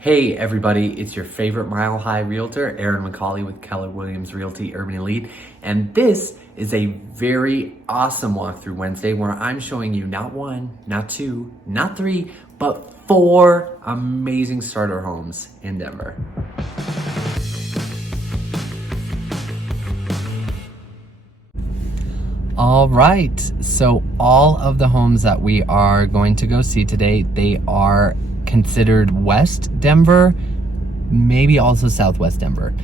Hey everybody, it's your favorite Mile High realtor, Aaron McCauley with Keller Williams Realty Urban Elite. And this is a very awesome walkthrough Wednesday where I'm showing you not one, not two, not three, but 4 amazing starter homes in Denver. All right, so all of the homes that we are going to go see today, they are considered West Denver, maybe also Southwest Denver.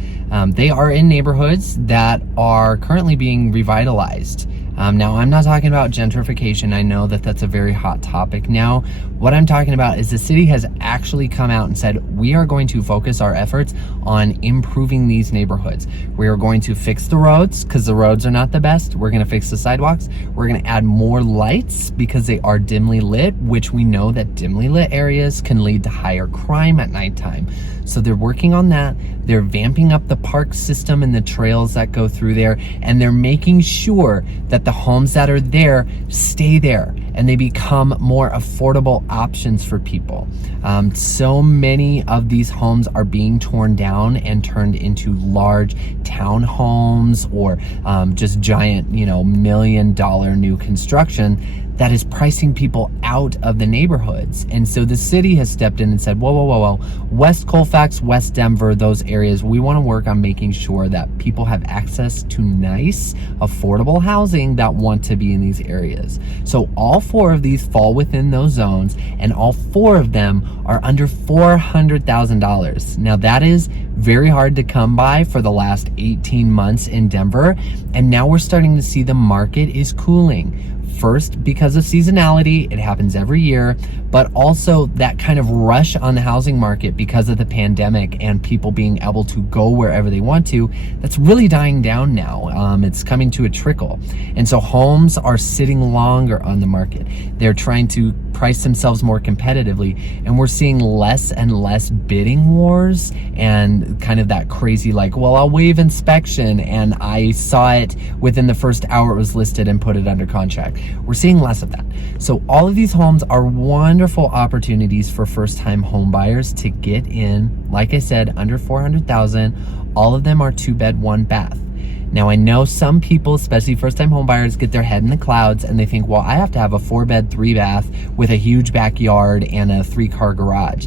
They are in neighborhoods that are currently being revitalized. Now, I'm not talking about gentrification. I know that that's a very hot topic now. What I'm talking about is the city has actually come out and said, we are going to focus our efforts on improving these neighborhoods. We are going to fix the roads because the roads are not the best. We're going to fix the sidewalks. We're going to add more lights because they are dimly lit, which we know that dimly lit areas can lead to higher crime at nighttime. So they're working on that. They're vamping up the park system and the trails that go through there, and they're making sure that the homes that are there stay there and they become more affordable options for people. So many of these homes are being torn down and turned into large townhomes or just giant, $1 million new construction that is pricing people out of the neighborhoods. And so the city has stepped in and said, whoa. West Colfax, West Denver, those areas, we want to work on making sure that people have access to nice, affordable housing that want to be in these areas. So all 4 of these fall within those zones, and all 4 of them are under $400,000. Now that is very hard to come by for the last 18 months in Denver. And now we're starting to see the market is cooling. First, because of seasonality, it happens every year, but also that kind of rush on the housing market because of the pandemic and people being able to go wherever they want to, that's really dying down now. It's coming to a trickle. And so homes are sitting longer on the market. They're trying to price themselves more competitively, and we're seeing less and less bidding wars and kind of that crazy I'll waive inspection and I saw it within the first hour it was listed and put it under contract. We're seeing less of that. So all of these homes are wonderful opportunities for first-time home buyers to get in. Like I said, under $400,000. All of them are 2-bed, 1-bath. Now, I know some people, especially first-time home buyers, get their head in the clouds and they think, well, I have to have a 4-bed, 3-bath with a huge backyard and a 3-car garage.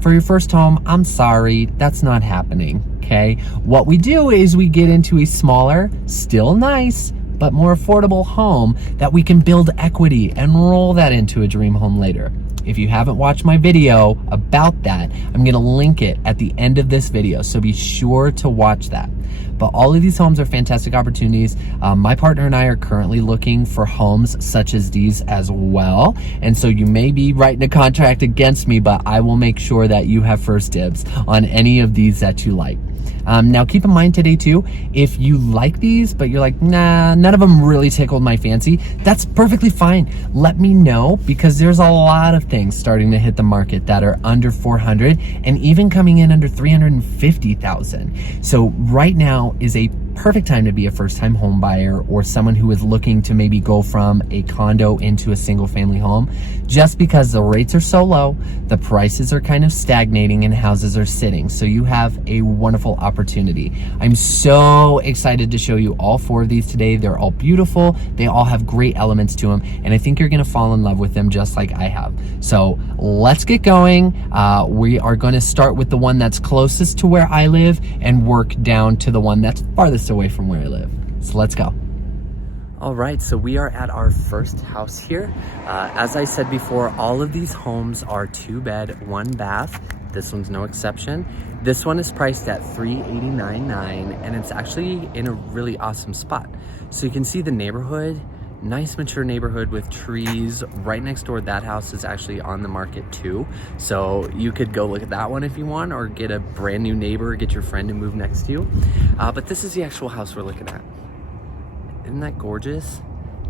For your first home, I'm sorry, that's not happening, okay? What we do is we get into a smaller, still nice, but more affordable home that we can build equity and roll that into a dream home later. If you haven't watched my video about that, I'm gonna link it at the end of this video, so be sure to watch that. But all of these homes are fantastic opportunities. My partner and I are currently looking for homes such as these as well. And so you may be writing a contract against me, but I will make sure that you have first dibs on any of these that you like. Now keep in mind today too, if you like these, but you're like, nah, none of them really tickled my fancy, that's perfectly fine. Let me know, because there's a lot of things starting to hit the market that are under 400 and even coming in under 350,000. So right now is a perfect time to be a first-time home buyer or someone who is looking to maybe go from a condo into a single-family home, just because the rates are so low, the prices are kind of stagnating, and houses are sitting. So you have a wonderful opportunity. I'm so excited to show you all 4 of these today. They're all beautiful. They all have great elements to them, and I think you're going to fall in love with them just like I have. So let's get going. We are going to start with the one that's closest to where I live and work down to the one that's farthest away from where I live. So let's go. All right, so we are at our first house here. As I said before, all of these homes are 2-bed, 1-bath. This one's no exception. This one is priced at $389,900, and it's actually in a really awesome spot. So you can see the neighborhood, nice mature neighborhood with trees right next door. That house is actually on the market too. So you could go look at that one if you want, or get a brand new neighbor, get your friend to move next to you. But this is the actual house we're looking at. Isn't that gorgeous?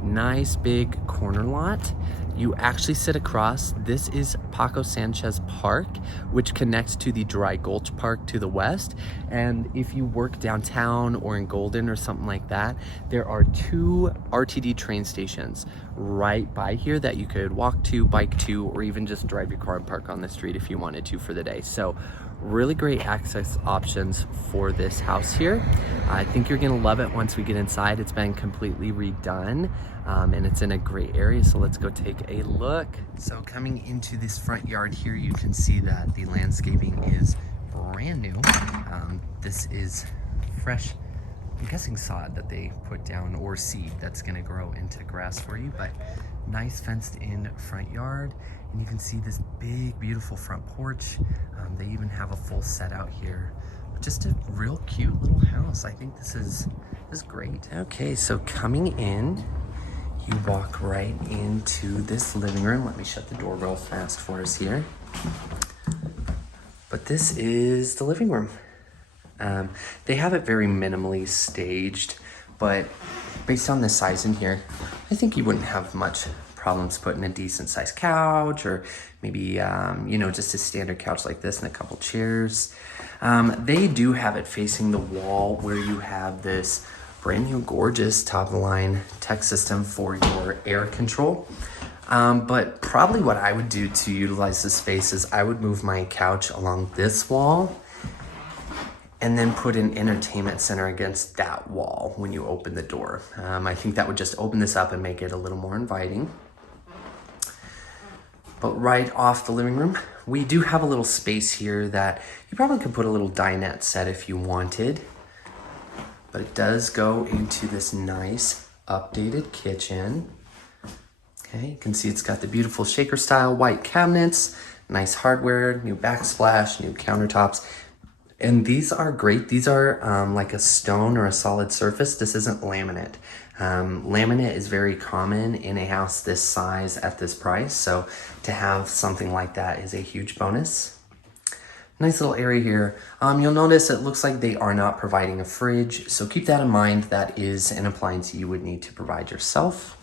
Nice big corner lot. You actually sit across. This is Paco Sanchez Park, which connects to the Dry Gulch Park to the west. And if you work downtown or in Golden or something like that, there are 2 RTD train stations right by here that you could walk to, bike to, or even just drive your car and park on the street if you wanted to for the day. So really great access options for this house here. I think you're gonna love it once we get inside. It's been completely redone, and it's in a great area, so let's go take a look. So coming into this front yard here, you can see that the landscaping is brand new. This is fresh, I'm guessing sod that they put down, or seed that's gonna grow into grass for you, but nice fenced in front yard. And you can see this big, beautiful front porch. They even have a full set out here. Just a real cute little house. I think this is great. Okay, so coming in, you walk right into this living room. Let me shut the door real fast for us here. But this is the living room. They have it very minimally staged, but based on the size in here, I think you wouldn't have much problems putting a decent sized couch, or maybe, you know, just a standard couch like this and a couple chairs. They do have it facing the wall where you have this brand new gorgeous top of the line tech system for your air control. But probably what I would do to utilize this space is I would move my couch along this wall and then put an entertainment center against that wall when you open the door. I think that would just open this up and make it a little more inviting. But right off the living room, we do have a little space here that you probably could put a little dinette set if you wanted. But it does go into this nice updated kitchen. Okay, you can see it's got the beautiful shaker style white cabinets, nice hardware, new backsplash, new countertops. And these are great. These are like a stone or a solid surface. This isn't laminate. Laminate is very common in a house this size at this price. So to have something like that is a huge bonus. Nice little area here. You'll notice it looks like they are not providing a fridge. So keep that in mind. That is an appliance you would need to provide yourself.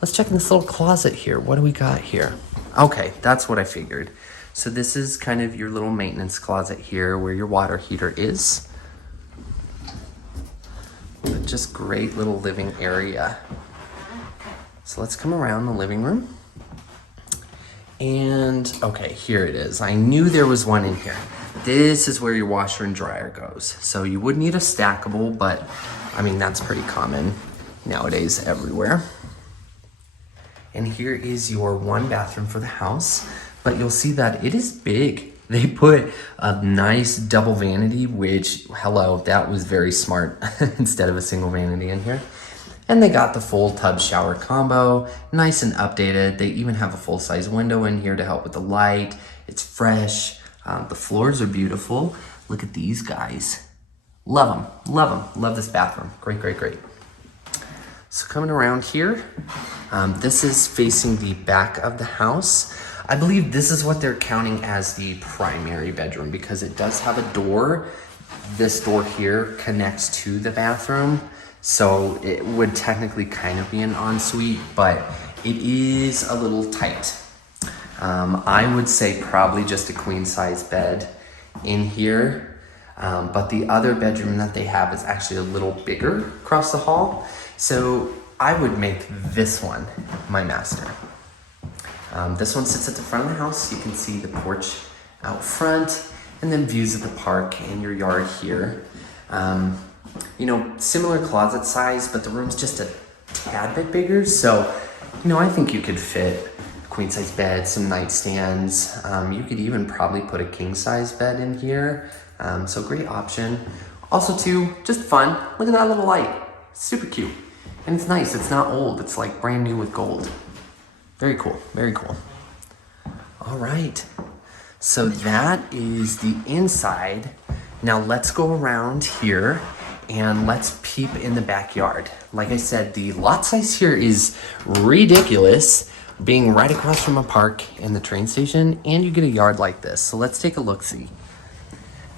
Let's check in this little closet here. What do we got here? Okay, that's what I figured. So this is kind of your little maintenance closet here where your water heater is. But just great little living area. So let's come around the living room. And okay, here it is. I knew there was one in here. This is where your washer and dryer goes. So you would need a stackable, but I mean, that's pretty common nowadays everywhere. And here is your 1 bathroom for the house. But you'll see that it is big. They put a nice double vanity, which, hello, that was very smart, instead of a single vanity in here. And they got the full tub shower combo, nice and updated. They even have a full-size window in here to help with the light. It's fresh. The floors are beautiful. Look at these guys. Love them, love them. Love this bathroom. Great, great, great. So coming around here, this is facing the back of the house. I believe this is what they're counting as the primary bedroom because it does have a door. This door here connects to the bathroom. So it would technically kind of be an ensuite, but it is a little tight. I would say probably just a queen size bed in here. But the other bedroom that they have is actually a little bigger across the hall. So I would make this one my master. This one sits at the front of the house. You can see the porch out front and then views of the park and your yard here. You know, similar closet size, but the room's just a tad bit bigger. So, you know, I think you could fit a queen size bed, some nightstands. You could even probably put a king size bed in here. So great option. Also too, just fun. Look at that little light. Super cute. And it's nice. It's not old. It's like brand new with gold. Very cool, very cool. All right, so that is the inside. Now let's go around here and let's peep in the backyard. Like I said, the lot size here is ridiculous, being right across from a park and the train station, and you get a yard like this. So let's take a look-see.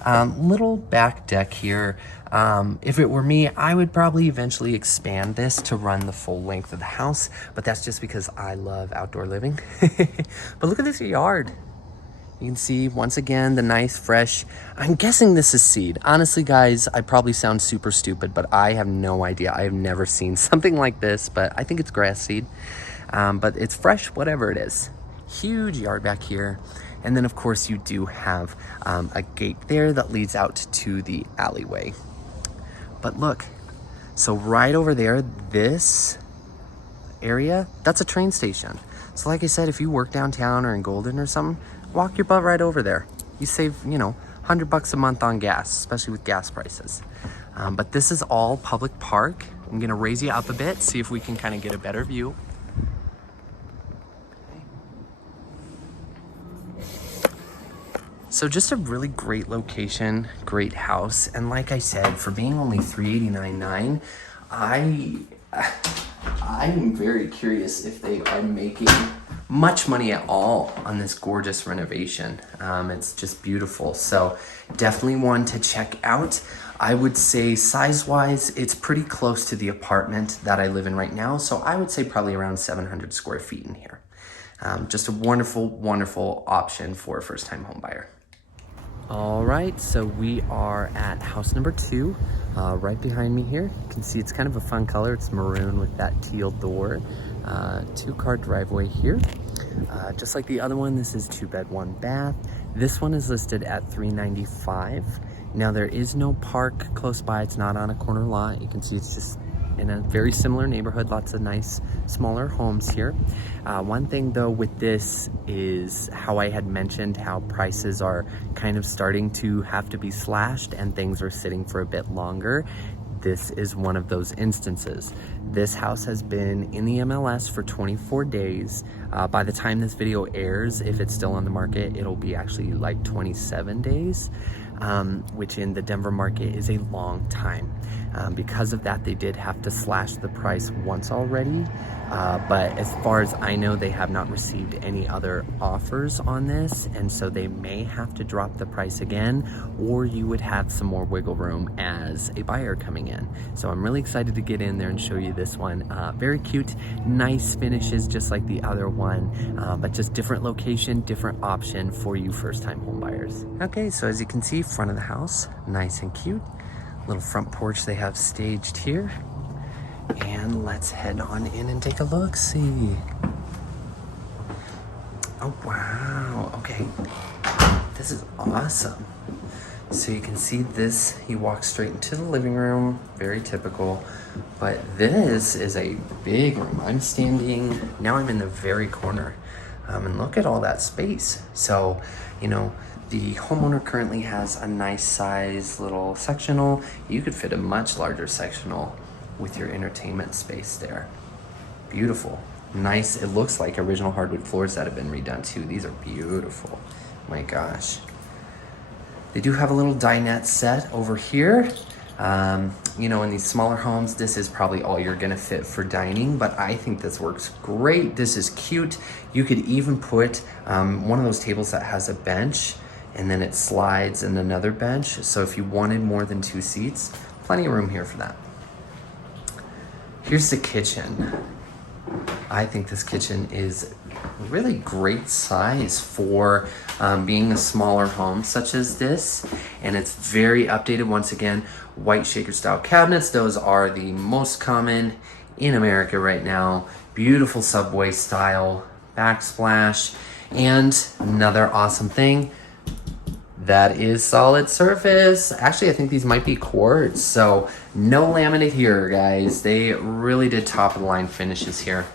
Little back deck here. If it were me, I would probably eventually expand this to run the full length of the house, but that's just because I love outdoor living. But look at this yard. You can see, once again, the nice, fresh, I'm guessing this is seed. Honestly, guys, I probably sound super stupid, but I have no idea. I have never seen something like this, but I think it's grass seed. But it's fresh, whatever it is. Huge yard back here. And then, of course, you do have a gate there that leads out to the alleyway. But look, so right over there, this area, that's a train station. So like I said, if you work downtown or in Golden or something, walk your butt right over there. You save, you know, $100 a month on gas, especially with gas prices. But this is all public park. I'm gonna raise you up a bit, see if we can kind of get a better view. So just a really great location, great house. And like I said, for being only $389,900, I'm very curious if they are making much money at all on this gorgeous renovation. It's just beautiful. So definitely one to check out. I would say size-wise, it's pretty close to the apartment that I live in right now. So I would say probably around 700 square feet in here. Just a wonderful, wonderful option for a first-time home buyer. All right, so we are at house number 2, right behind me here. You can see it's kind of a fun color. It's maroon with that teal door. 2-car driveway here. Just like the other one, this is 2-bed, 1-bath. This one is listed at $395,000. Now there is no park close by. It's not on a corner lot. You can see it's just in a very similar neighborhood, lots of nice smaller homes here. One thing though with this is how I had mentioned how prices are kind of starting to have to be slashed and things are sitting for a bit longer. This is one of those instances. This house has been in the MLS for 24 days. By the time this video airs, if it's still on the market, it'll be actually like 27 days, which in the Denver market is a long time. Because of that, they did have to slash the price once already. But as far as I know, they have not received any other offers on this, and so they may have to drop the price again, or you would have some more wiggle room as a buyer coming in. So I'm really excited to get in there and show you this one. Very cute, nice finishes just like the other one, but just different location, different option for you first-time home buyers. Okay, so as you can see, front of the house, nice and cute. Little front porch they have staged here. And let's head on in and take a look, see. Oh, wow, okay. This is awesome. So you can see this, you walk straight into the living room, very typical. But this is a big room. I'm in the very corner. And look at all that space. So, you know, the homeowner currently has a nice size little sectional. You could fit a much larger sectional with your entertainment space there. Beautiful, nice. It looks like original hardwood floors that have been redone too. These are beautiful, my gosh. They do have a little dinette set over here. You know, in these smaller homes, this is probably all you're gonna fit for dining, but I think this works great. This is cute. You could even put one of those tables that has a bench and then it slides in another bench. So if you wanted more than 2 seats, plenty of room here for that. Here's the kitchen. I think this kitchen is really great size for being a smaller home such as this. And it's very updated. Once again, white shaker style cabinets. Those are the most common in America right now. Beautiful subway style backsplash. And another awesome thing, that is solid surface. Actually, I think these might be quartz, so no laminate here, guys. They really did top of the line finishes here.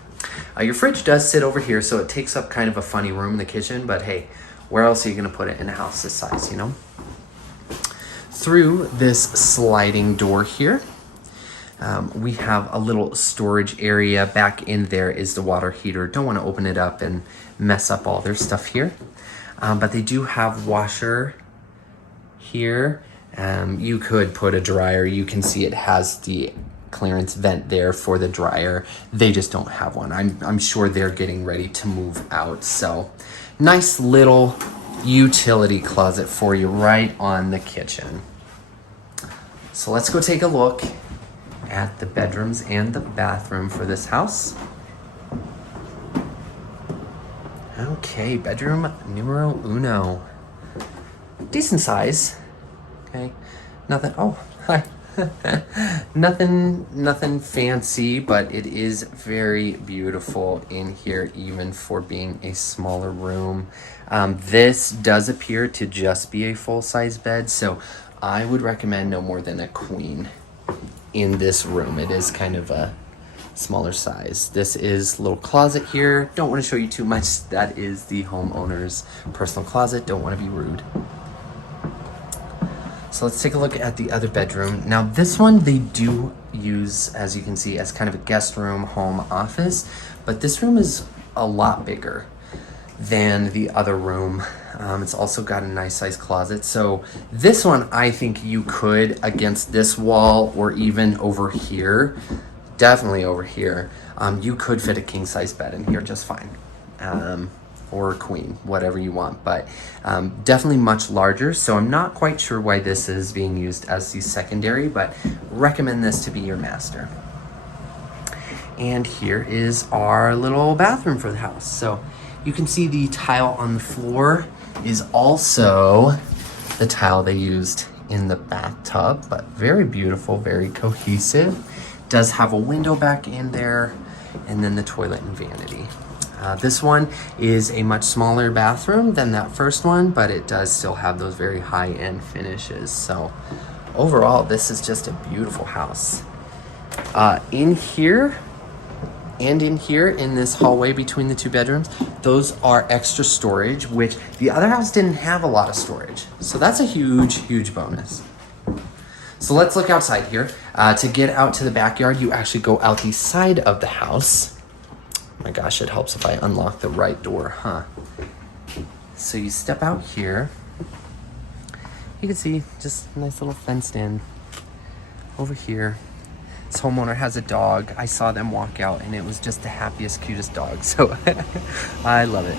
Your fridge does sit over here, so it takes up kind of a funny room in the kitchen, but hey, where else are you gonna put it in a house this size, you know? Through this sliding door here, we have a little storage area. Back in there is the water heater. Don't wanna open it up and mess up all their stuff here. But they do have washer here. You could put a dryer. You can see it has the clearance vent there for the dryer. They just don't have one. I'm sure they're getting ready to move out. So nice little utility closet for you right on the kitchen. So let's go take a look at the bedrooms and the bathroom for this house. Okay, bedroom numero uno. Decent size. Okay, nothing, oh, hi. nothing fancy, but it is very beautiful in here, even for being a smaller room. This does appear to just be a full-size bed, so I would recommend no more than a queen in this room. It is kind of a smaller size. This is a little closet here. Don't want to show you too much. That is the homeowner's personal closet. Don't want to be rude. So let's take a look at the other bedroom. Now this one they do use, as you can see, as kind of a guest room, home office, but this room is a lot bigger than the other room. It's also got a nice size closet. So this one, I think you could, against this wall or even over here, definitely over here, you could fit a king size bed in here just fine. Or a queen, whatever you want, but definitely much larger. So I'm not quite sure why this is being used as the secondary, but recommend this to be your master. And here is our little bathroom for the house. So you can see the tile on the floor is also the tile they used in the bathtub, but very beautiful, very cohesive. Does have a window back in there, and then the toilet and vanity. This one is a much smaller bathroom than that first one, but it does still have those very high-end finishes. So overall, this is just a beautiful house. In here and in here, in this hallway between the two bedrooms, those are extra storage, which the other house didn't have a lot of storage. So that's a huge, huge bonus. So let's look outside here. To get out to the backyard, you actually go out the side of the house. My gosh, it helps if I unlock the right door, huh? So you step out here. You can see just a nice little fenced in over here. This homeowner has a dog. I saw them walk out and it was just the happiest, cutest dog. So I love it.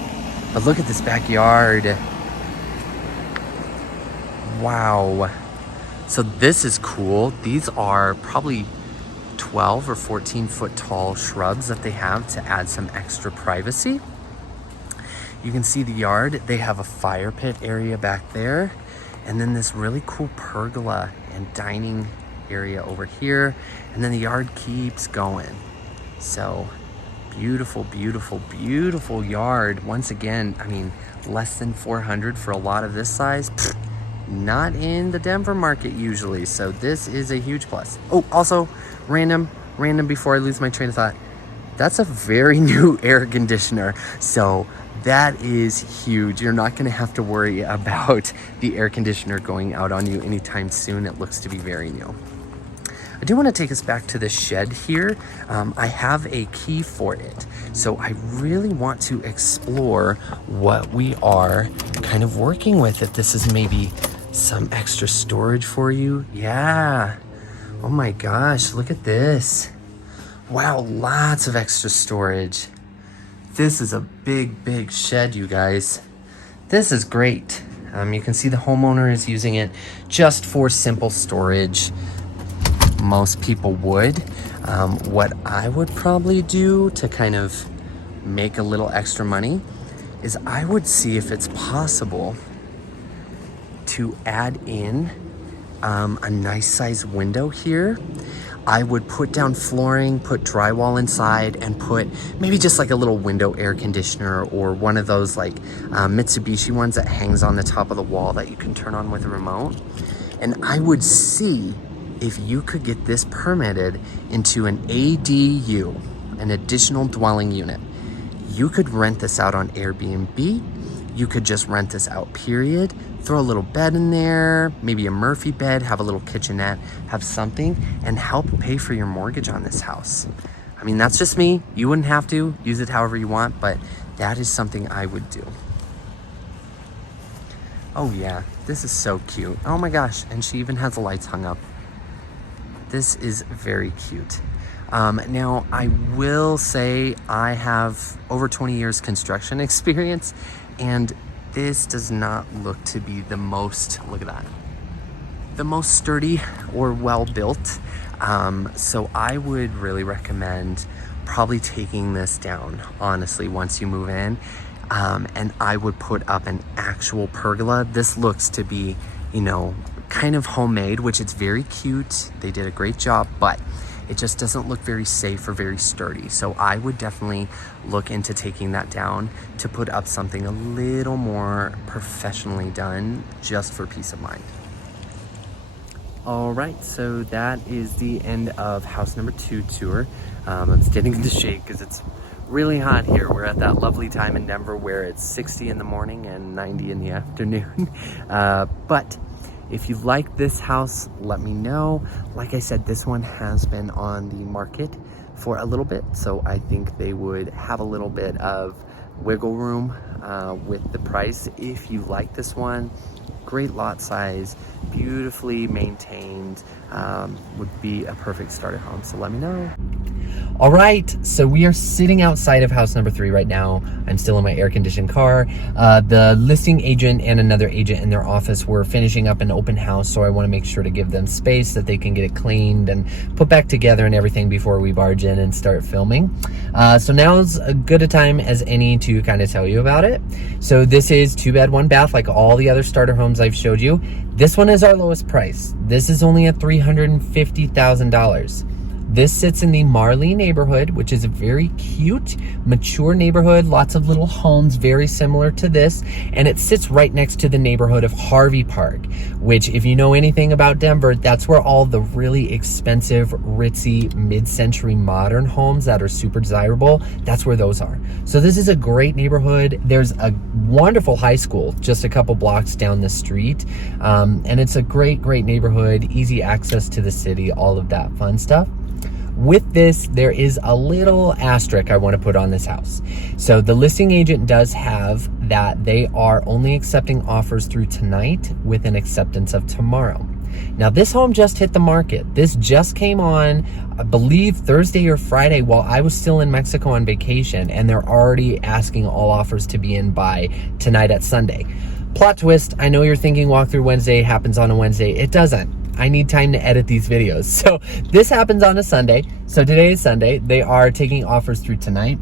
But look at this backyard. Wow. So this is cool. These are probably 12 or 14 foot tall shrubs that they have to add some extra privacy. You can see the yard. They have a fire pit area back there, and then this really cool pergola and dining area over here, and then the yard keeps going. So beautiful, beautiful, beautiful yard. Once again, I mean, less than 400 for a lot of this size. Not in the Denver market usually, so this is a huge plus. Oh, also random before I lose my train of thought, that's a very new air conditioner, so that is huge. You're not going to have to worry about the air conditioner going out on you anytime soon. It looks to be very new. I do want to take us back to the shed here. I have a key for it, so I really want to explore what we are kind of working with. If this is maybe some extra storage for you. Yeah. Oh my gosh, look at this. Wow, lots of extra storage. This is a big, big shed, you guys. This is great. You can see the homeowner is using it just for simple storage. Most people would. What I would probably do to kind of make a little extra money is I would see if it's possible to add in a nice size window here. I would put down flooring, put drywall inside, and put maybe just like a little window air conditioner or one of those like Mitsubishi ones that hangs on the top of the wall that you can turn on with a remote. And I would see if you could get this permitted into an ADU, an additional dwelling unit. You could rent this out on Airbnb. You could just rent this out, period. Throw a little bed in there, maybe a Murphy bed, have a little kitchenette, have something, and help pay for your mortgage on this house. I mean, that's just me. You wouldn't have to. Use it however you want, but that is something I would do. Oh yeah, this is so cute. Oh my gosh, and she even has the lights hung up. This is very cute. Now, I will say I have over 20 years construction experience, and this does not look to be the most, look at that, the most sturdy or well built. So I would really recommend probably taking this down, honestly, once you move in. And I would put up an actual pergola. This looks to be, you know, kind of homemade, which it's very cute. They did a great job, but it just doesn't look very safe or very sturdy. So I would definitely look into taking that down to put up something a little more professionally done, just for peace of mind. All right, so that is the end of house number 2 tour. I'm standing in the shade because it's really hot here. We're at that lovely time in Denver where it's 60 in the morning and 90 in the afternoon. But if you like this house, let me know. Like I said, this one has been on the market for a little bit, so I think they would have a little bit of wiggle room with the price. If you like this one, great lot size, beautifully maintained, would be a perfect starter home, so let me know. All right, so we are sitting outside of house number 3 right now. I'm still in my air-conditioned car. The listing agent and another agent in their office were finishing up an open house, so I want to make sure to give them space that they can get it cleaned and put back together and everything before we barge in and start filming. So now's as good a time as any to kind of tell you about it. So this is 2-bed, 1-bath, like all the other starter homes I've showed you. This one is our lowest price. This is only at $350,000. This sits in the Marley neighborhood, which is a very cute, mature neighborhood. Lots of little homes, very similar to this. And it sits right next to the neighborhood of Harvey Park, which, if you know anything about Denver, that's where all the really expensive, ritzy, mid-century modern homes that are super desirable, that's where those are. So this is a great neighborhood. There's a wonderful high school just a couple blocks down the street. And it's a great, great neighborhood, easy access to the city, all of that fun stuff. With this, there is a little asterisk I want to put on this house. So the listing agent does have that they are only accepting offers through tonight with an acceptance of tomorrow. Now, this home just hit the market. This just came on, I believe, Thursday or Friday while I was still in Mexico on vacation, and they're already asking all offers to be in by tonight at Sunday. Plot twist, I know you're thinking walkthrough Wednesday happens on a Wednesday. It doesn't. I need time to edit these videos. So this happens on a Sunday. So today is Sunday. They are taking offers through tonight.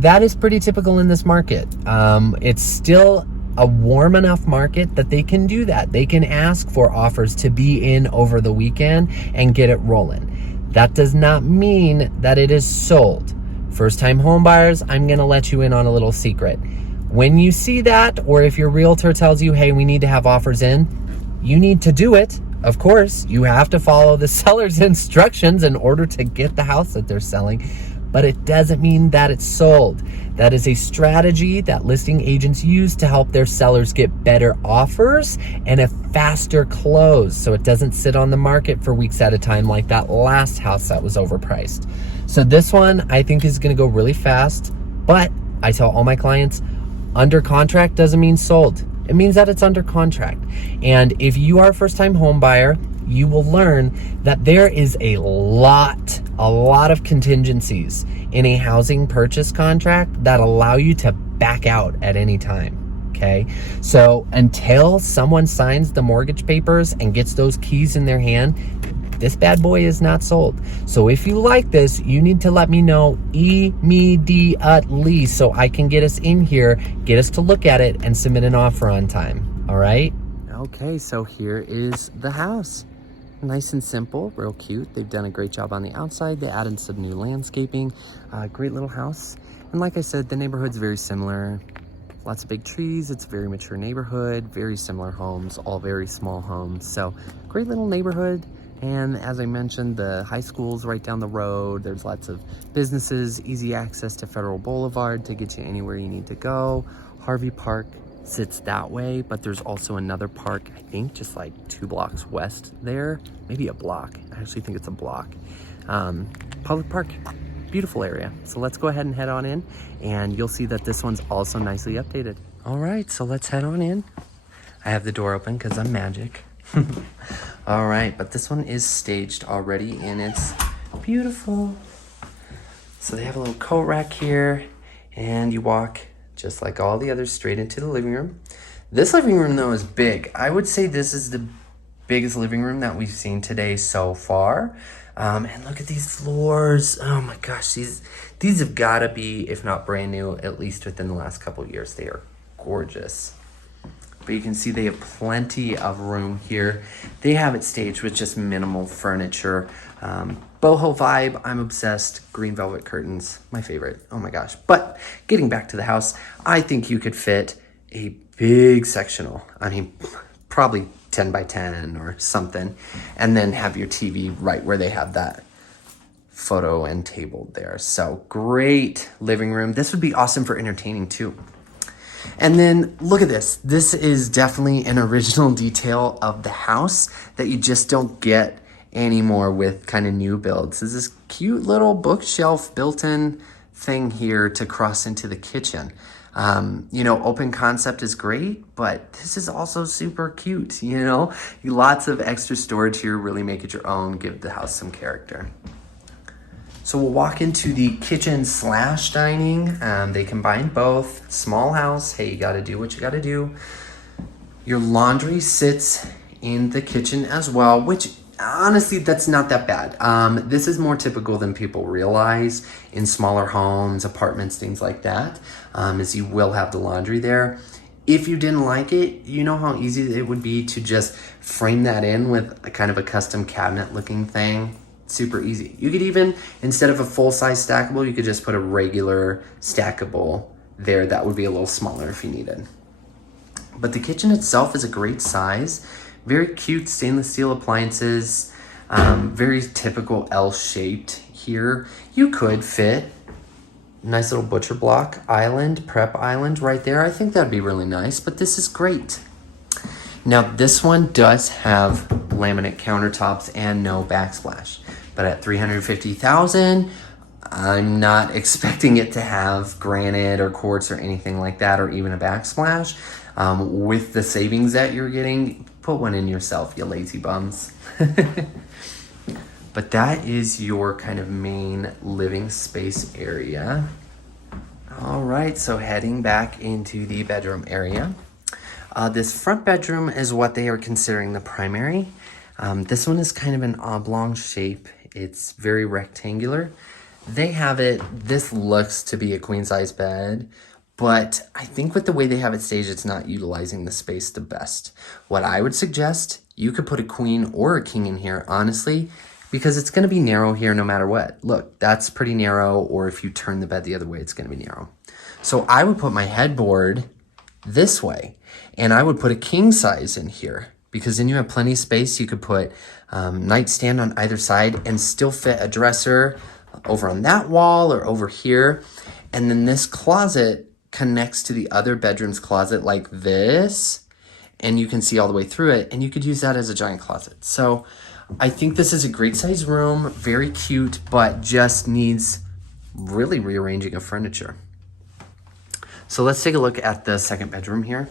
That is pretty typical in this market. It's still a warm enough market that they can do that. They can ask for offers to be in over the weekend and get it rolling. That does not mean that it is sold. First-time home buyers, I'm gonna let you in on a little secret. When you see that, or if your realtor tells you, hey, we need to have offers in, you need to do it. Of course, you have to follow the seller's instructions in order to get the house that they're selling, but it doesn't mean that it's sold. That is a strategy that listing agents use to help their sellers get better offers and a faster close, so it doesn't sit on the market for weeks at a time like that last house that was overpriced. So this one I think is gonna go really fast, but I tell all my clients, under contract doesn't mean sold. It means that it's under contract. And if you are a first-time home buyer, you will learn that there is a lot of contingencies in a housing purchase contract that allow you to back out at any time. Okay, so until someone signs the mortgage papers and gets those keys in their hand, this bad boy is not sold. So if you like this, you need to let me know immediately so I can get us in here, get us to look at it, and submit an offer on time. All right? Okay, so here is the house. Nice and simple, real cute. They've done a great job on the outside. They added some new landscaping. Great little house. And like I said, the neighborhood's very similar. Lots of big trees. It's a very mature neighborhood, very similar homes, all very small homes. So great little neighborhood. And as I mentioned, the high school's right down the road. There's lots of businesses, easy access to Federal Boulevard to get you anywhere you need to go. Harvey Park sits that way, but there's also another park, I think just like 2 blocks west there, maybe a block. I actually think it's a block. Public Park, beautiful area. So let's go ahead and head on in, and you'll see that this one's also nicely updated. All right, so let's head on in. I have the door open because I'm magic. All right, but this one is staged already, and it's beautiful. So they have a little coat rack here, and you walk just like all the others straight into the living room. This living room though is big. I would say this is the biggest living room that we've seen today so far. And look at these floors. Oh my gosh, these have got to be, if not brand new, at least within the last couple of years. They are gorgeous. But you can see they have plenty of room here. They have it staged with just minimal furniture. Boho vibe, I'm obsessed. Green velvet curtains, my favorite. Oh my gosh. But getting back to the house, I think you could fit a big sectional. I mean, probably 10 by 10 or something. And then have your TV right where they have that photo and table there. So great living room. This would be awesome for entertaining too. And then look at this. This is definitely an original detail of the house that you just don't get anymore with kind of new builds. There's this cute little bookshelf built-in thing here to cross into the kitchen. Open concept is great, but this is also super cute, Lots of extra storage here, really make it your own, give the house some character. So we'll walk into the kitchen / dining. They combine both. Small house. Hey, you got to do what you got to do. Your laundry sits in the kitchen as well, which honestly, that's not that bad. This is more typical than people realize in smaller homes, apartments, things like that, as you will have the laundry there. If you didn't like it, you know how easy it would be to just frame that in with a kind of a custom cabinet looking thing. Super easy. You could even, instead of a full-size stackable, you could just put a regular stackable there. That would be a little smaller if you needed. But the kitchen itself is a great size. Very cute stainless steel appliances. Very typical L-shaped here. You could fit a nice little butcher block island, prep island right there. I think that'd be really nice, but this is great. Now this one does have laminate countertops and no backsplash. But at $350,000, I'm not expecting it to have granite or quartz or anything like that, or even a backsplash. With the savings that you're getting, put one in yourself, you lazy bums. But that is your kind of main living space area. All right, so heading back into the bedroom area. This front bedroom is what they are considering the primary. This one is kind of an oblong shape. It's very rectangular. They have it, this looks to be a queen size bed, but I think with the way they have it staged, it's not utilizing the space the best. What I would suggest, you could put a queen or a king in here, honestly, because it's gonna be narrow here no matter what. Look, that's pretty narrow, or if you turn the bed the other way, it's gonna be narrow. So I would put my headboard this way, and I would put a king size in here, because then you have plenty of space. You could put nightstand on either side and still fit a dresser over on that wall or over here. And then this closet connects to the other bedroom's closet like this, and you can see all the way through it, and you could use that as a giant closet. So I think this is a great size room, very cute, but just needs really rearranging of furniture. So let's take a look at the second bedroom here.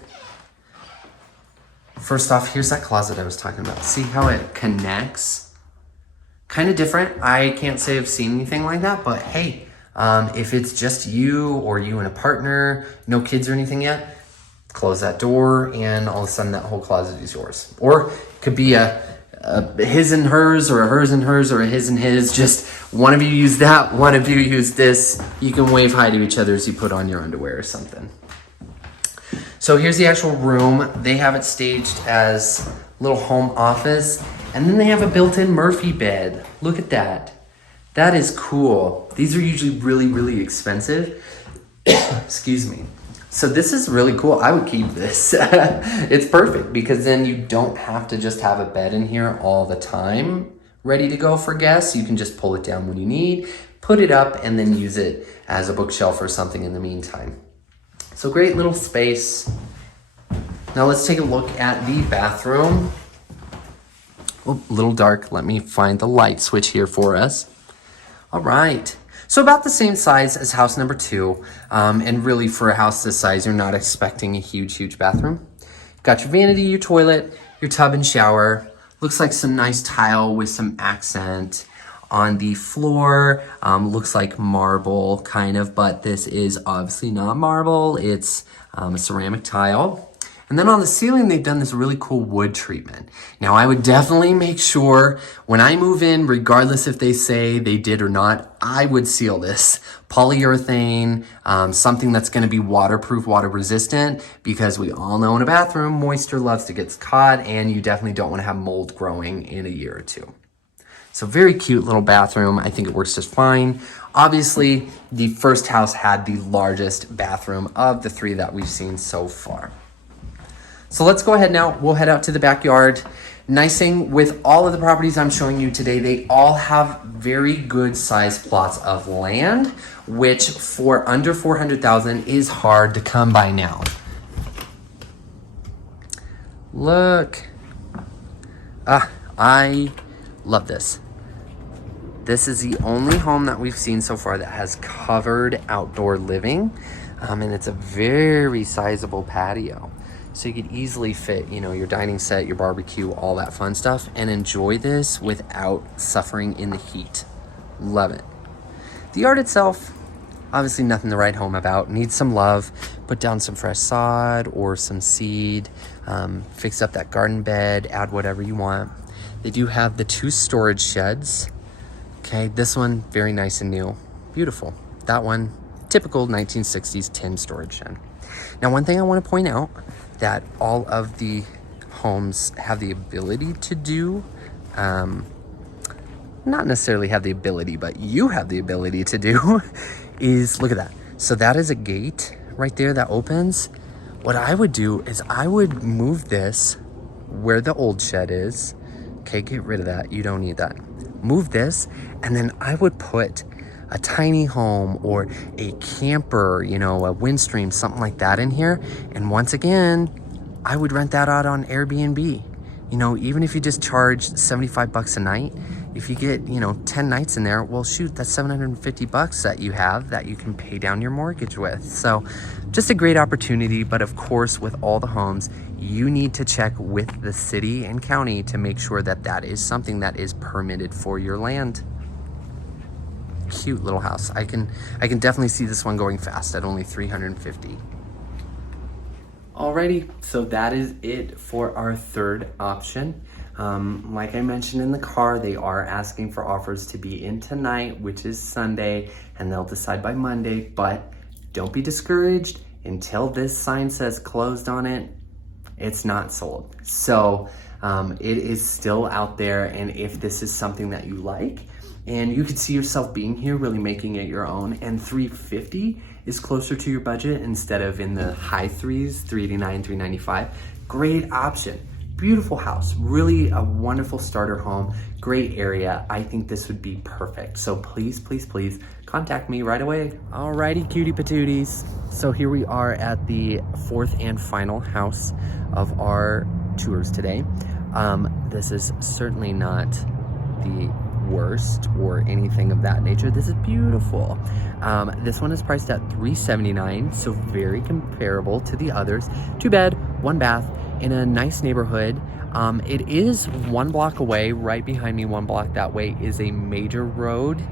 First off, here's that closet I was talking about. See how it connects? Kind of different. I can't say I've seen anything like that, but hey, if it's just you or you and a partner, no kids or anything yet, close that door and all of a sudden that whole closet is yours. Or it could be a his and hers, or a hers and hers, or a his and his. Just one of you use that, one of you use this. You can wave hi to each other as you put on your underwear or something. So here's the actual room. They have it staged as a little home office, and then they have a built-in Murphy bed. Look at that. That is cool. These are usually really, really expensive. Excuse me. So this is really cool. I would keep this. It's perfect because then you don't have to just have a bed in here all the time ready to go for guests. You can just pull it down when you need, put it up, and then use it as a bookshelf or something in the meantime. So great little space. Now let's take a look at the bathroom. Oh, a little dark. Let me find the light switch here for us. All right. So about the same size as house number 2. And really for a house this size, you're not expecting a huge, huge bathroom. Got your vanity, your toilet, your tub and shower. Looks like some nice tile with some accent on the floor. Looks like marble kind of, but this is obviously not marble. It's a ceramic tile. And And then on the ceiling, they've done this really cool wood treatment. Now, I would definitely make sure when I move in, regardless if they say they did or not, I would seal this. Polyurethane, something that's gonna be waterproof, water resistant, because we all know in a bathroom, moisture loves to get caught, and you definitely don't wanna have mold growing in a year or two. So very cute little bathroom. I think it works just fine. Obviously, the first house had the largest bathroom of the 3 that we've seen so far. So let's go ahead now. We'll head out to the backyard. Nice thing with all of the properties I'm showing you today, they all have very good sized plots of land, which for under 400,000 is hard to come by now. Look. I love this. This is the only home that we've seen so far that has covered outdoor living, and it's a very sizable patio. So you could easily fit, you know, your dining set, your barbecue, all that fun stuff, and enjoy this without suffering in the heat. Love it. The yard itself, obviously nothing to write home about. Needs some love. Put down some fresh sod or some seed. Fix up that garden bed. Add whatever you want. They do have the 2 storage sheds. Okay, this one, very nice and new. Beautiful. That one, typical 1960s tin storage shed. Now, one thing I want to point out that all of the homes have the ability to do, not necessarily have the ability, but you have the ability to do, is look at that. So that is a gate right there that opens. What I would do is I would move this where the old shed is. Okay, get rid of that. You don't need that. Move this, and then I would put a tiny home or a camper, you know, a Windstream, something like that in here. And once again, I would rent that out on Airbnb. You know, even if you just charge 75 bucks a night, if you get, you know, 10 nights in there, well, shoot, that's 750 bucks that you have that you can pay down your mortgage with. So just a great opportunity. But of course, with all the homes, you need to check with the city and county to make sure that that is something that is permitted for your land. Cute little house. I can definitely see this one going fast at only 350. Alrighty, so that is it for our third option. Like I mentioned in the car, they are asking for offers to be in tonight, which is Sunday, and they'll decide by Monday, but don't be discouraged. Until this sign says closed on it, it's not sold. So it is still out there, and if this is something that you like, and you could see yourself being here, really making it your own, and 350 is closer to your budget instead of in the high 3s, 389, 395, great option. Beautiful house, really a wonderful starter home, great area. I think this would be perfect. So please, please, please contact me right away. Alrighty, cutie patooties. So here we are at the 4th and final house of our tours today. This is certainly not the worst or anything of that nature. This is beautiful. This one is priced at $379, so very comparable to the others. 2 bed, 1 bath in a nice neighborhood. It is 1 block away. Right behind me, 1 block that way, is a major road.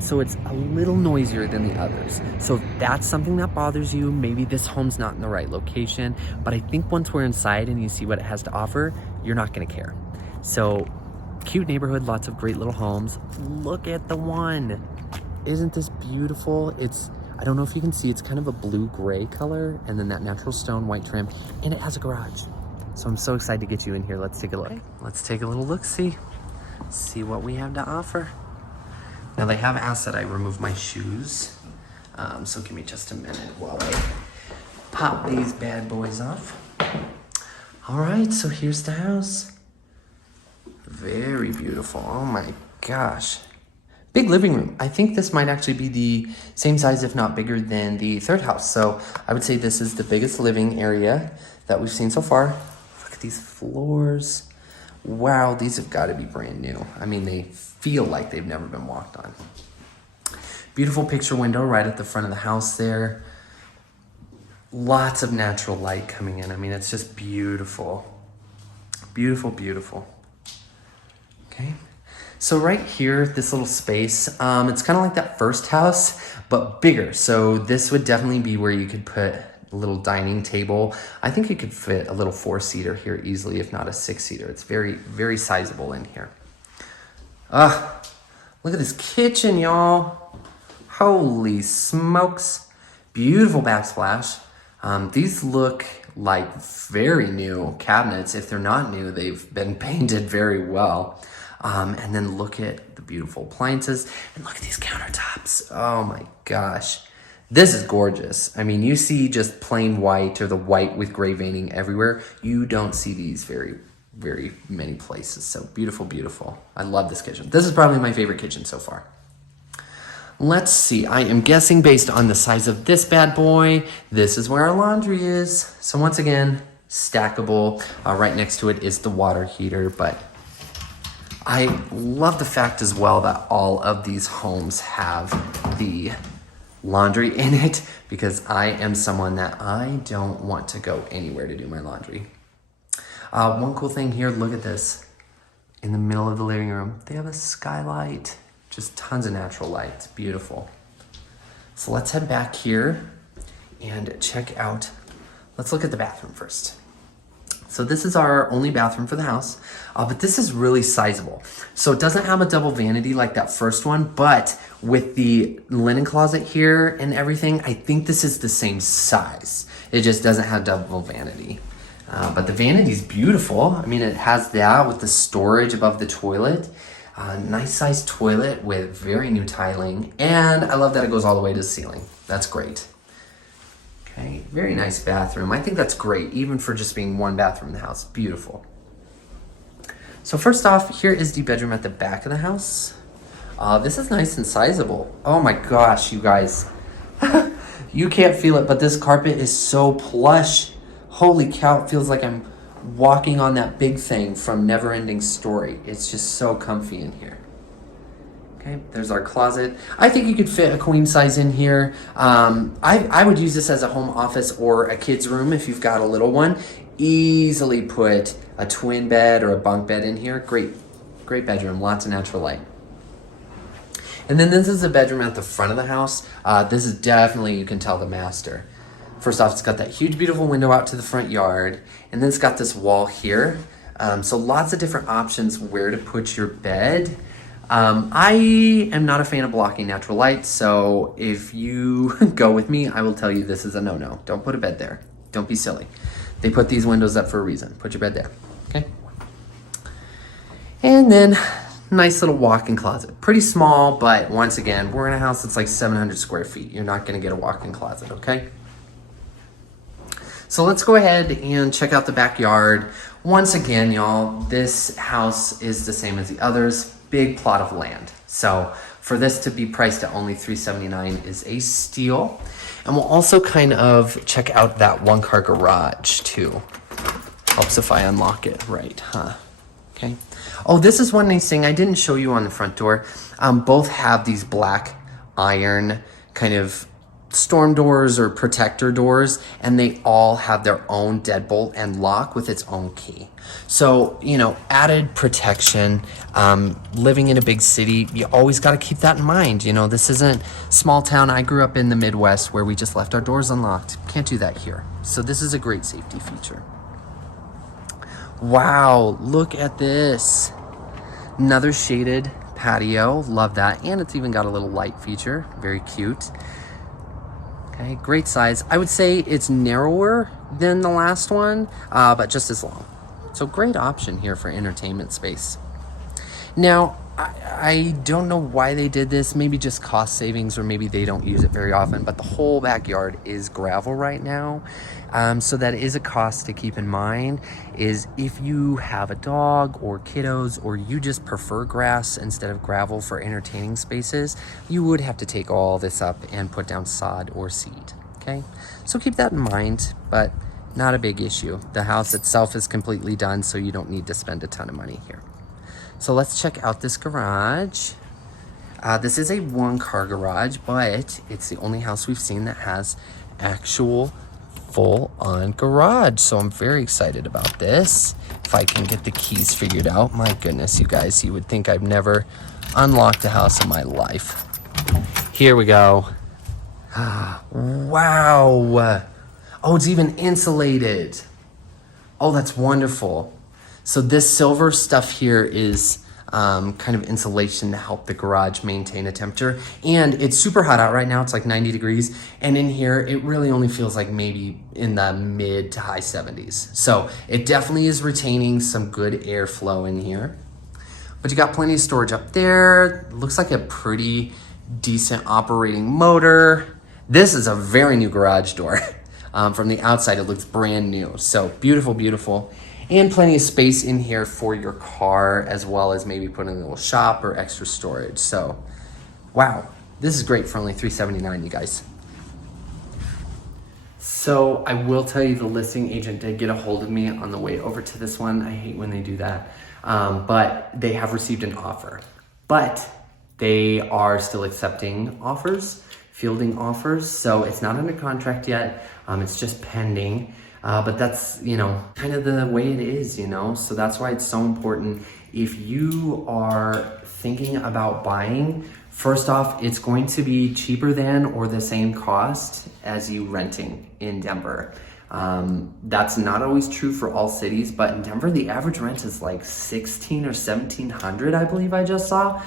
So it's a little noisier than the others. So if that's something that bothers you, maybe this home's not in the right location, but I think once we're inside and you see what it has to offer, you're not gonna care. So cute neighborhood, lots of great little homes. Look at the one. Isn't this beautiful? I don't know if you can see, it's kind of a blue-gray color, and then that natural stone white trim, and it has a garage. So I'm so excited to get you in here. Let's take a look. Let's take a little look-see. See what we have to offer. Now they have asked that I remove my shoes. So give me just a minute while I pop these bad boys off. All right, so here's the house. Very beautiful. Oh my gosh. Big living room. I think this might actually be the same size, if not bigger, than the third house. So I would say this is the biggest living area that we've seen so far. Look at these floors. Wow, these have got to be brand new. I mean, they feel like they've never been walked on. Beautiful picture window right at the front of the house there. Lots of natural light coming in. I mean, it's just beautiful. Beautiful, beautiful. Okay. So right here, this little space, it's kind of like that first house, but bigger. So this would definitely be where you could put little dining table. I think you could fit a little 4-seater here easily, if not a 6-seater. It's very, very sizable in here. Look at this kitchen, y'all. Holy smokes. Beautiful backsplash. These look like very new cabinets. If they're not new, they've been painted very well. And then look at the beautiful appliances, and look at these countertops. Oh my gosh. This is gorgeous. I mean, you see just plain white or the white with gray veining everywhere. You don't see these very, very many places. So beautiful, beautiful. I love this kitchen. This is probably my favorite kitchen so far. Let's see. I am guessing based on the size of this bad boy, this is where our laundry is. So once again, stackable. Right next to it is the water heater, but I love the fact as well that all of these homes have the laundry in it, because I am someone that I don't want to go anywhere to do my laundry. One cool thing here, look at this. In the middle of the living room, they have a skylight. Just tons of natural light. It's beautiful. So let's head back here and check out. Let's look at the bathroom first. So this is our only bathroom for the house, but this is really sizable. So it doesn't have a double vanity like that first one, but with the linen closet here and everything, I think this is the same size. It just doesn't have double vanity. But the vanity is beautiful. I mean, it has that with the storage above the toilet. Nice sized toilet with very new tiling. And I love that it goes all the way to the ceiling. That's great. Okay, very nice bathroom. I think that's great, even for just being one bathroom in the house. Beautiful. So first off, here is the bedroom at the back of the house. This is nice and sizable. Oh my gosh, you guys. You can't feel it, but this carpet is so plush. Holy cow, it feels like I'm walking on that big thing from Neverending Story. It's just so comfy in here. Okay, there's our closet. I think you could fit a queen size in here. I would use this as a home office or a kid's room if you've got a little one. Easily put a twin bed or a bunk bed in here. Great, great bedroom, lots of natural light. And then this is the bedroom at the front of the house. This is definitely, you can tell, the master. First off, it's got that huge, beautiful window out to the front yard. And then it's got this wall here. So lots of different options where to put your bed. I am not a fan of blocking natural light, so if you go with me, I will tell you this is a no-no. Don't put a bed there. Don't be silly. They put these windows up for a reason. Put your bed there, okay? And then, nice little walk-in closet. Pretty small, but once again, we're in a house that's like 700 square feet. You're not gonna get a walk-in closet, okay? So let's go ahead and check out the backyard. Once again, y'all, this house is the same as the others. Big plot of land. So for this to be priced at only $379 is a steal. And we'll also kind of check out that one-car garage too. Helps if I unlock it right, huh? Okay. Oh, this is one nice thing I didn't show you on the front door. Both have these black iron kind of storm doors or protector doors, and they all have their own deadbolt and lock with its own key. So, you know, added protection. Living in a big city, you always got to keep that in mind. You know, this isn't small town. I grew up in the Midwest where we just left our doors unlocked. Can't do that here. So this is a great safety feature. Wow, look at this. Another shaded patio. Love that. And it's even got a little light feature. Very cute. Okay, great size. I would say it's narrower than the last one, but just as long. So great option here for entertainment space. Now, I don't know why they did this, maybe just cost savings, or maybe they don't use it very often, but the whole backyard is gravel right now. So that is a cost to keep in mind, is if you have a dog or kiddos, or you just prefer grass instead of gravel for entertaining spaces, you would have to take all this up and put down sod or seed, okay? So keep that in mind, but not a big issue. The house itself is completely done, so you don't need to spend a ton of money here. So let's check out this garage. This is a one-car garage, but it's the only house we've seen that has actual full-on garage. So I'm very excited about this. If I can get the keys figured out. My goodness, you guys, you would think I've never unlocked a house in my life. Here we go. Wow. Oh, it's even insulated. Oh, that's wonderful. So this silver stuff here is kind of insulation to help the garage maintain a temperature. And it's super hot out right now. It's like 90 degrees. And in here, it really only feels like maybe in the mid to high 70s. So it definitely is retaining some good airflow in here. But you got plenty of storage up there. Looks like a pretty decent operating motor. This is a very new garage door. From the outside, it looks brand new. So beautiful, beautiful. And plenty of space in here for your car, as well as maybe putting a little shop or extra storage. So, wow, this is great for only $379, you guys. So I will tell you, the listing agent did get a hold of me on the way over to this one. I hate when they do that. But they have received an offer. But they are still accepting offers, fielding offers. So it's not under contract yet. It's just pending. But that's, kind of the way it is, so that's why it's so important. If you are thinking about buying, first off, it's going to be cheaper than or the same cost as you renting in Denver. That's not always true for all cities, but in Denver, the average rent is like $1,600 or $1,700, I believe I just saw.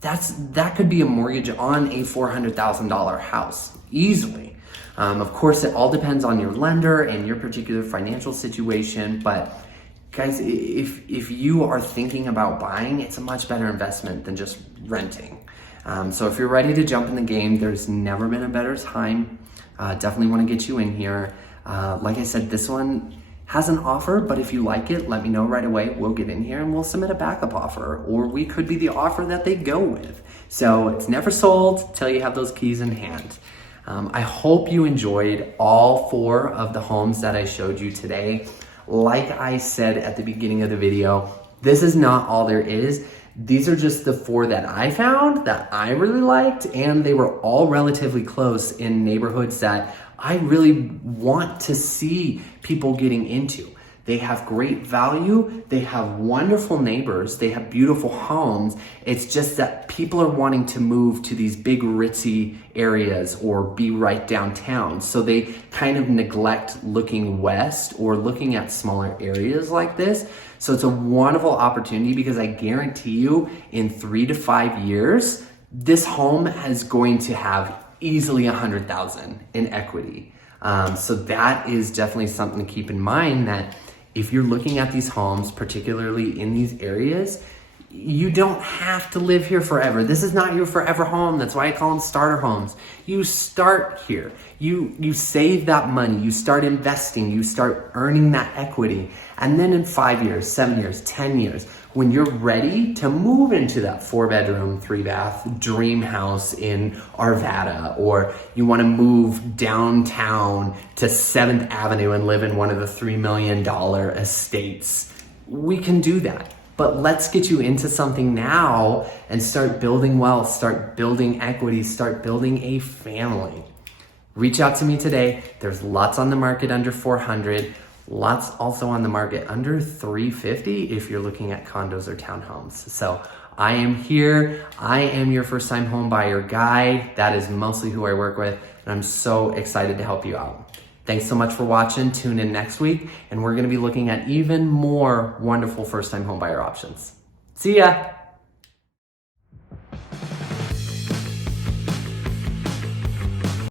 That could be a mortgage on a $400,000 house easily. Of course, it all depends on your lender and your particular financial situation, but guys, if you are thinking about buying, it's a much better investment than just renting. So if you're ready to jump in the game, there's never been a better time. Definitely want to get you in here. Like I said, this one has an offer, but if you like it, let me know right away. We'll get in here and we'll submit a backup offer, or we could be the offer that they go with. So it's never sold till you have those keys in hand. I hope you enjoyed all 4 of the homes that I showed you today. Like I said at the beginning of the video, this is not all there is. These are just the 4 that I found that I really liked, and they were all relatively close in neighborhoods that I really want to see people getting into. They have great value, they have wonderful neighbors, they have beautiful homes. It's just that people are wanting to move to these big ritzy areas or be right downtown. So they kind of neglect looking west or looking at smaller areas like this. So it's a wonderful opportunity, because I guarantee you in 3 to 5 years, this home is going to have easily $100,000 in equity. So that is definitely something to keep in mind, that if you're looking at these homes, particularly in these areas, you don't have to live here forever. This is not your forever home. That's why I call them starter homes. You start here. You save that money. You start investing. You start earning that equity. And then in 5 years, 7 years, 10 years, when you're ready to move into that 4-bedroom, 3-bath dream house in Arvada, or you want to move downtown to 7th Avenue and live in one of the $3 million estates, we can do that. But let's get you into something now and start building wealth, start building equity, start building a family. Reach out to me today. There's lots on the market under 400. Lots also on the market under 350 if you're looking at condos or townhomes. So I am here. I am your first time home buyer guide. That is mostly who I work with, and I'm so excited to help you out. Thanks so much for watching. Tune in next week, and we're going to be looking at even more wonderful first time home buyer options. See ya.